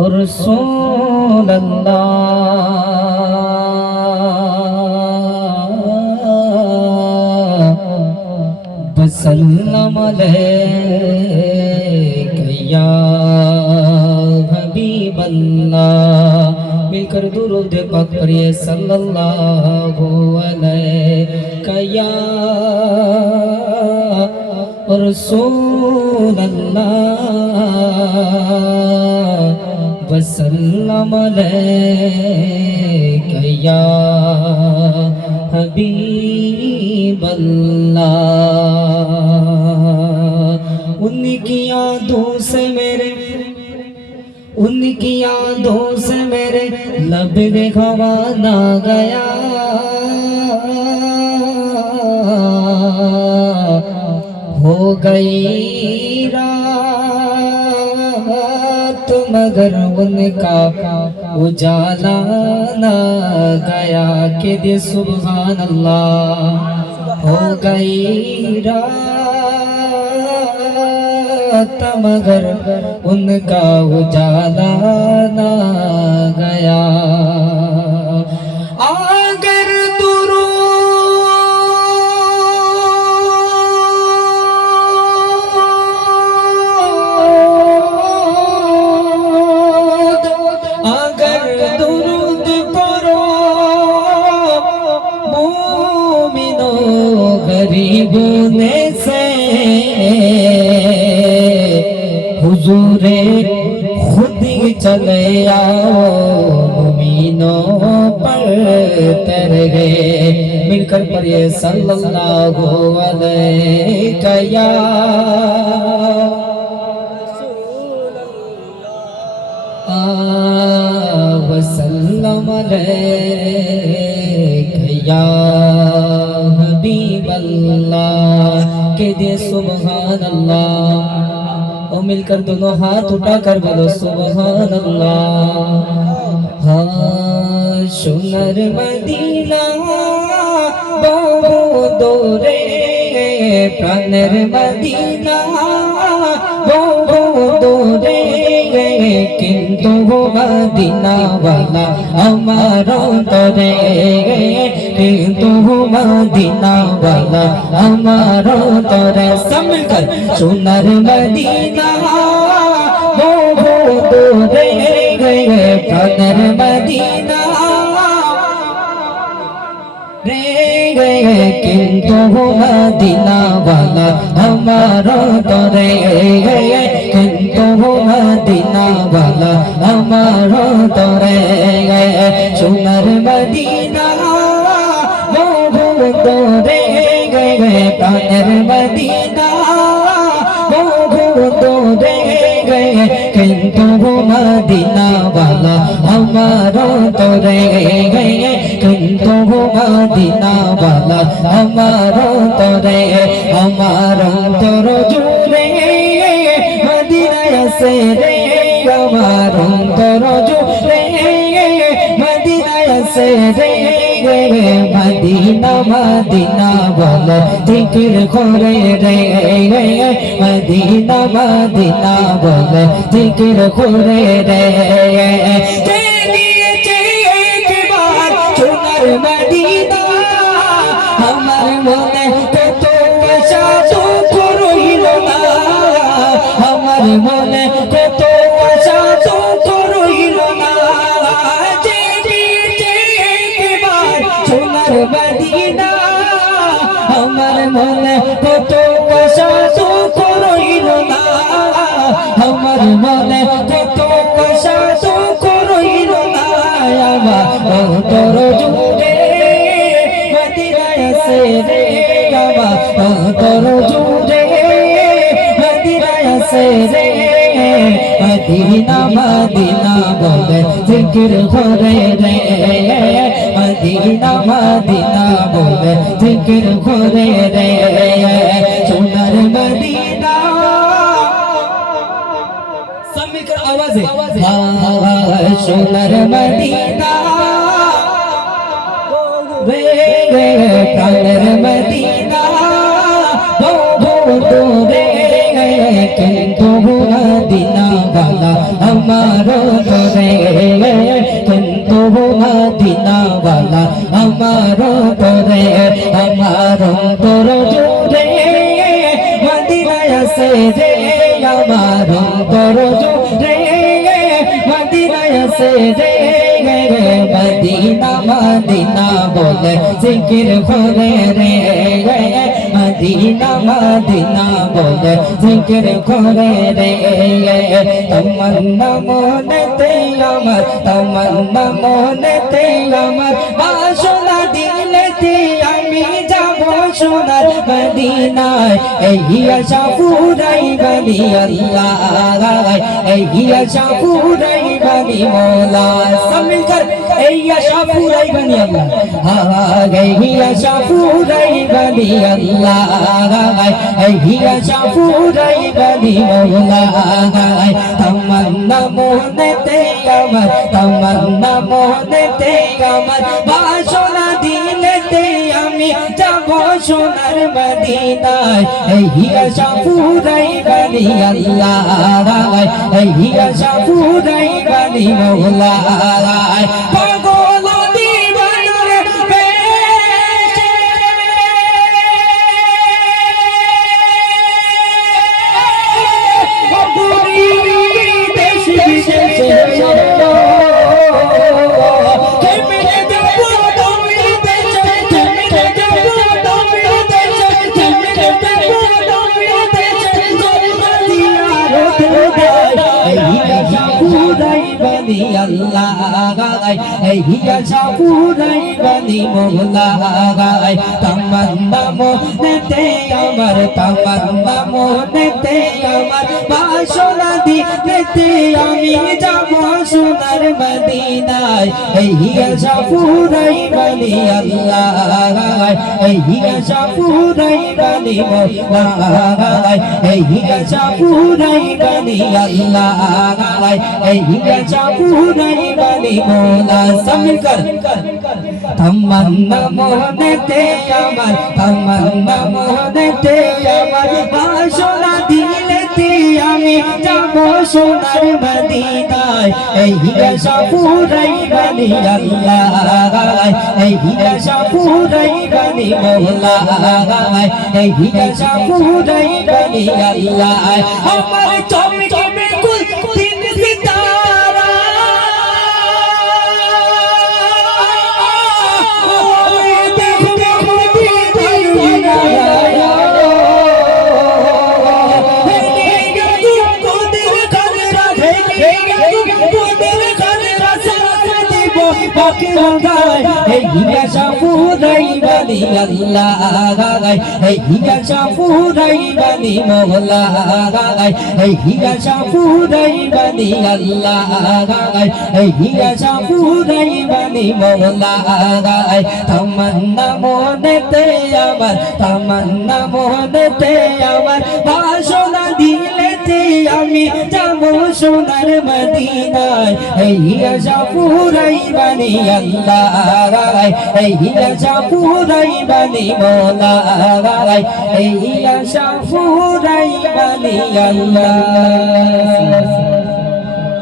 رسول الله وسلم عليك يا حبيب الله मिलकर दुरूद पाक पढ़िए सल्लल्लाहु अलैहि या रसूल अल्लाह वसल्लम अलैका या हबीब अल्लाह। उनकी यादों से मेरे लब में हवा ना गया, हो गई रात मगर उनका उजाला ना गया। के दे सुभान अल्लाह। हो गई रात मगर उनका उजाला ना गया। अगर दुरूद पढ़ो मोमिनो गरीबों ने से हुजूरे खुद ही चले आओ मुमीनों पर तर गए। मिलकर पढ़िए सल्लल्लाहु अलैहि या वसल्लम अलैहि या हबीब अल्लाह। के दे सुभान अल्लाह। और मिलकर दोनों हाथ उठाकर बोलो सुभान अल्लाह। हाँ सुनर मदीना बहु दोरे प्राणर मदीना बहु दोरे किंतु वो मदीना वाला हमारा तोरे, किंतु वो मदीना वाला हमारा तोरे। समझकर सुनर मदीना वो दूरे गए प्राणर मदीना रे गए किंतु वो मदीना वाला हमारा तोरे, किंतु वो मदीना वाला हमारा तोरे। सुनर मदीना वो तोरे गए प्राणर मदीना वो तोरे गए किंतु वो मदीना वाला हमारा तोरे गए, किंतु वो मदीना वाला हमारा तोरे। हमारा तोरो जुरे मदीना से रे, हमारा तोरो जुरे मदीना से रे। मदीना मदीना बोलो जिक्र करे रे, मदीना मदीना बोलो जिक्र करे रे। मदीना हमार মনে কত আশা দুঃখ রইল না, আমার মনে কত আশা দুঃখ রইল না। সোনার মদিনা আমার মনে কত আশা দুঃখ রইল না, আমার মনে কত আশা দুঃখ রইল না। আমার অন্তর জুড়ে से रे बाबा अगर जुड़े मदीना से रे। मदीना मदीना बोले जिक्र करे रे, मदीना मदीना बोले जिक्र करे रे। सुनर मदीना सब मिलकर आवाज है सुनर मदीना प्राणर मदीना वो दूरे किंतु वो मदीना वाला আমার করে কিন্তু মদিনাওয়ালা আমার করে আমার অন্তর জুড়ে মদিনায় আছে রে আমার অন্তর জুড়ে মদিনায় আছে রে মদিনা মদিনা বলে জিকির করে রে মদিনা মদিনা বলে জিকির করে রে তমন্না মনেতে আমার তমন্না মনেতে আমার বাসনা দিলেতে আমি যাব সোনার মদিনায় এই আশা পুরাই বলি আল্লাহ এই আশা পুরাই বলি মৌলা সব মিলकर এই আশা পুরাই বলি আল্লাহ এই আশা পুরাই বলি আল্লাহ এই আশা পুরাই বলি মৌলা তমন্না মনেতে আমার তমন্না মনেতে আমার বাসনা দিলেতে আমি যাব সোনার মদিনায় এই আশা পুরাই বলি আল্লাহ এই আশা পুরাই বলি মৌলা পাগল দিবানার বেশে পুরি দেশ বিদেশে আল্লাহ এই আশা পুরাই বলি মৌলা তমন্না মনেতে আমার তমন্না মনেতে আমার বাসনা দিলেতে আমি যাব সোনার মদিনায় এই আশা পুরাই বলি আল্লাহ এই আশা পুরাই বলি মৌলা এই আশা পুরাই বলি আল্লাহ এই আশা পুরাই বলি মৌলা সব মিলकर তমন্না মনেতে আমার তমন্না মনেতে আমার বাসনা দিলেতে আমি যাব সোনার মদিনায় এই আশা পুরাই বলি আল্লাহ এই আশা পুরাই বলি মৌলা এই আশা পুরাই বলি আল্লাহ আমার চমকে বিলকুল তিন সিতারা এই আশা পুরাই বলি আল্লাহ এই আশা পুরাই বলি মৌলা এই আশা পুরাই বলি আল্লাহ এই আশা পুরাই বলি মৌলা তমন্না মনেতে আমার তমন্না মনেতে আমার বাসনা দিলেতে আমি যাব সোনার মদিনায় এই আশা পুরাই বলি আল্লাহ এই আশা পুরাই বলি মৌলা এই আশা পুরাই বলি আল্লাহ